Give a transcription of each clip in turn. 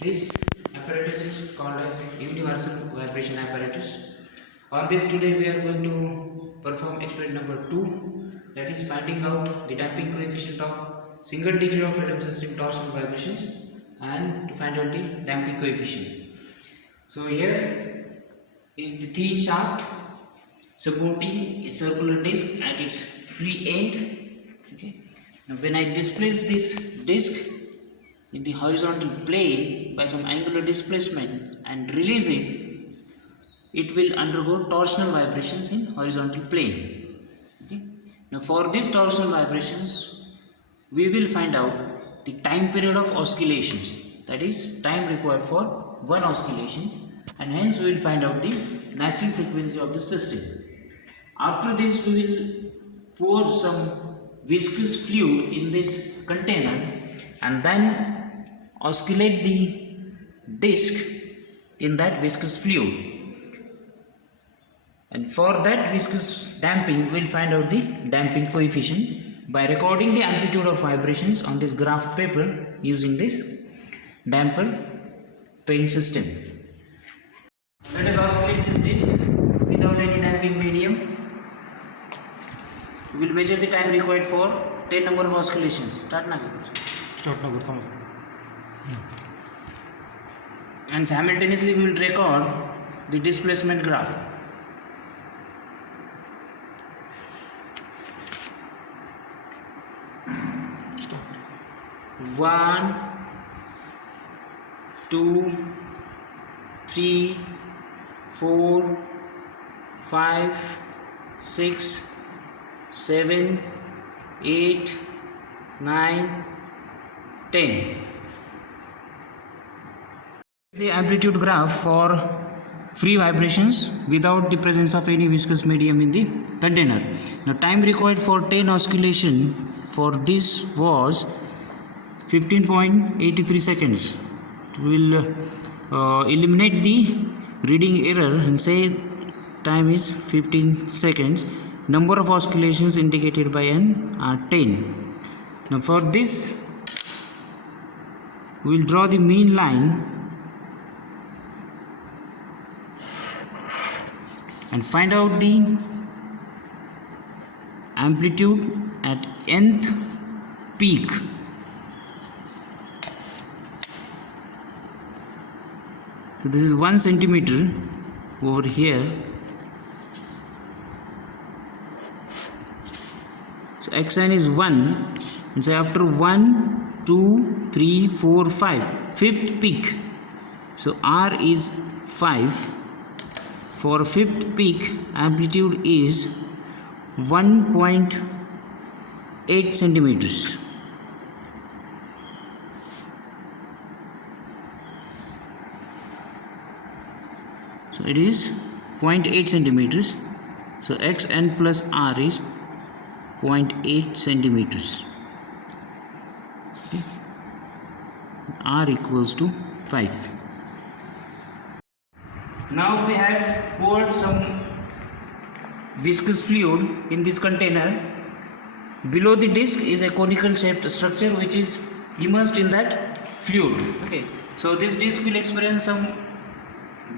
This apparatus is called as universal vibration apparatus. On this today we are going to perform experiment number 2, that is finding out the damping coefficient of single degree of freedom system torsional vibrations and to find out the damping coefficient. So here is the thin shaft supporting a circular disc at its free end. Okay. Now when I displace this disc in the horizontal plane by some angular displacement and release it, it will undergo torsional vibrations in horizontal plane. Okay. Now for these torsional vibrations, we will find out the time period of oscillations, that is time required for one oscillation, and hence we will find out the natural frequency of the system. After this we will pour some viscous fluid in this container and then oscillate the disc in that viscous fluid, and for that viscous damping we will find out the damping coefficient by recording the amplitude of vibrations on this graph paper using this damper pen system. Let us oscillate this disc without any damping medium. We will measure the time required for 10 number of oscillations. Start now. And simultaneously we will record the displacement graph. One, 2, 3, 4, 5, 6, 7, 8, 9, 10. The amplitude graph for free vibrations without the presence of any viscous medium in the container. Now time required for 10 oscillation for this was 15.83 seconds. We will eliminate the reading error and say time is 15 seconds. Number of oscillations indicated by n are 10. Now for this we will draw the mean line and find out the amplitude at nth peak. So this is 1 centimeter over here. So xn is 1, and so after 1, 2, 3, 4, 5, fifth peak. So r is 5. For fifth peak, amplitude is 1.8 centimeters. So it is 0.8 centimeters. So xn plus r is 0.8 centimeters. Okay. R equals to 5. Now we have poured some viscous fluid in this container. Below the disc is a conical shaped structure which is immersed in that fluid. Okay. So this disc will experience some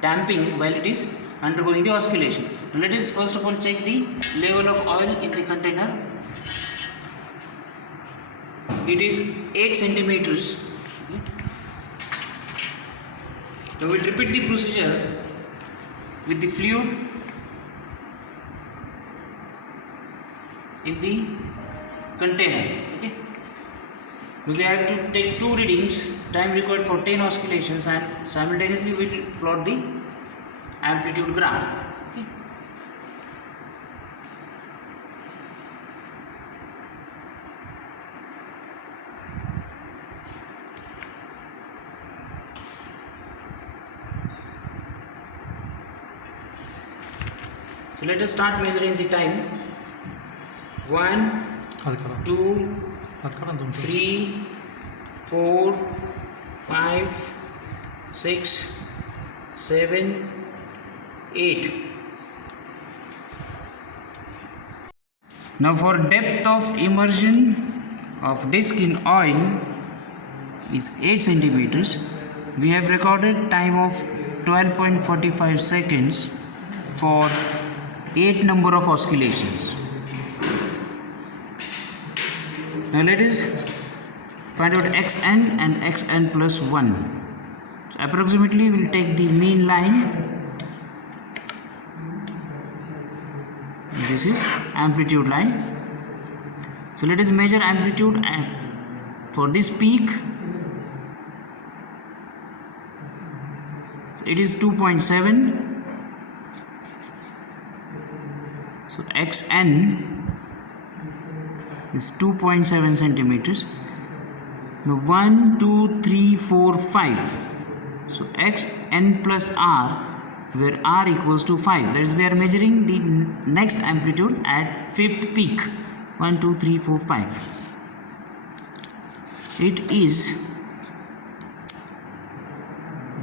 damping while it is undergoing the oscillation. Let us first of all check the level of oil in the container. It is 8 centimeters. Now we will repeat the procedure with the fluid in the container. Okay. We have to take 2 readings, time required for 10 oscillations, and simultaneously we will plot the amplitude graph. Okay. So let us start measuring the time. 1, 2, 3, 4, 5, 6, 7, 8. Now for depth of immersion of disc in oil is 8 centimeters. we have recorded time of 12.45 seconds for 8 number of oscillations. Now let us find out xn and xn plus 1. So approximately we will take the mean line. This is amplitude line. So let us measure amplitude and for this peak. So it is 2.7. So xn is 2.7 centimeters. Now 1, 2, 3, 4, 5. So xn plus r, where r equals to 5. That is, we are measuring the next amplitude at 5th peak. 1, 2, 3, 4, 5. It is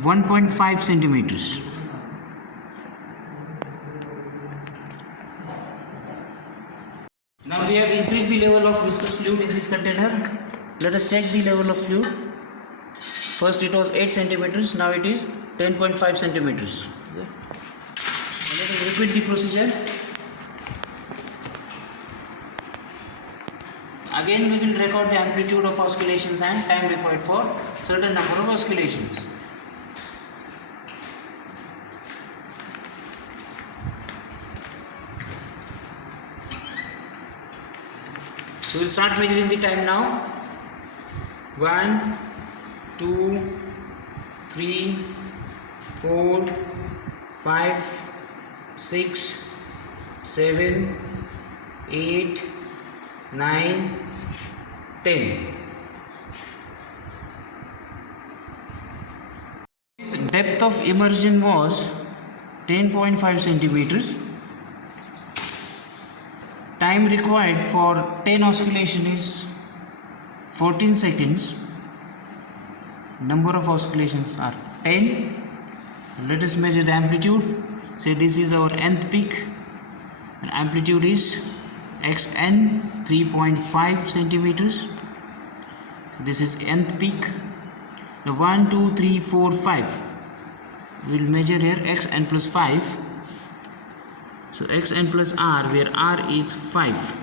1.5 centimeters. Now we have increased the level of viscous fluid in this container. Let us check the level of fluid. First it was 8 centimeters, now it is 10.5 centimeters. Okay. Let us repeat the procedure. Again we will record the amplitude of oscillations and time required for certain number of oscillations. So we will start measuring the time now. 1, 2, 3, 4, 5, 6, 7, 8, 9, 10. This depth of immersion was 10.5 centimeters. Time required for 10 oscillation is 14 seconds. Number of oscillations are 10. Let us measure the amplitude. Say this is our nth peak. And amplitude is xn 3.5 centimeters. So this is nth peak. Now 1, 2, 3, 4, 5. We will measure here xn plus 5. So xn plus r, where r is 5.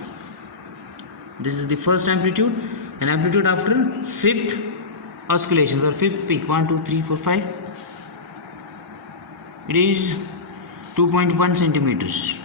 This is the first amplitude, and amplitude after 5th oscillations or 5th peak. 1, 2, 3, 4, 5. It is 2.1 centimeters.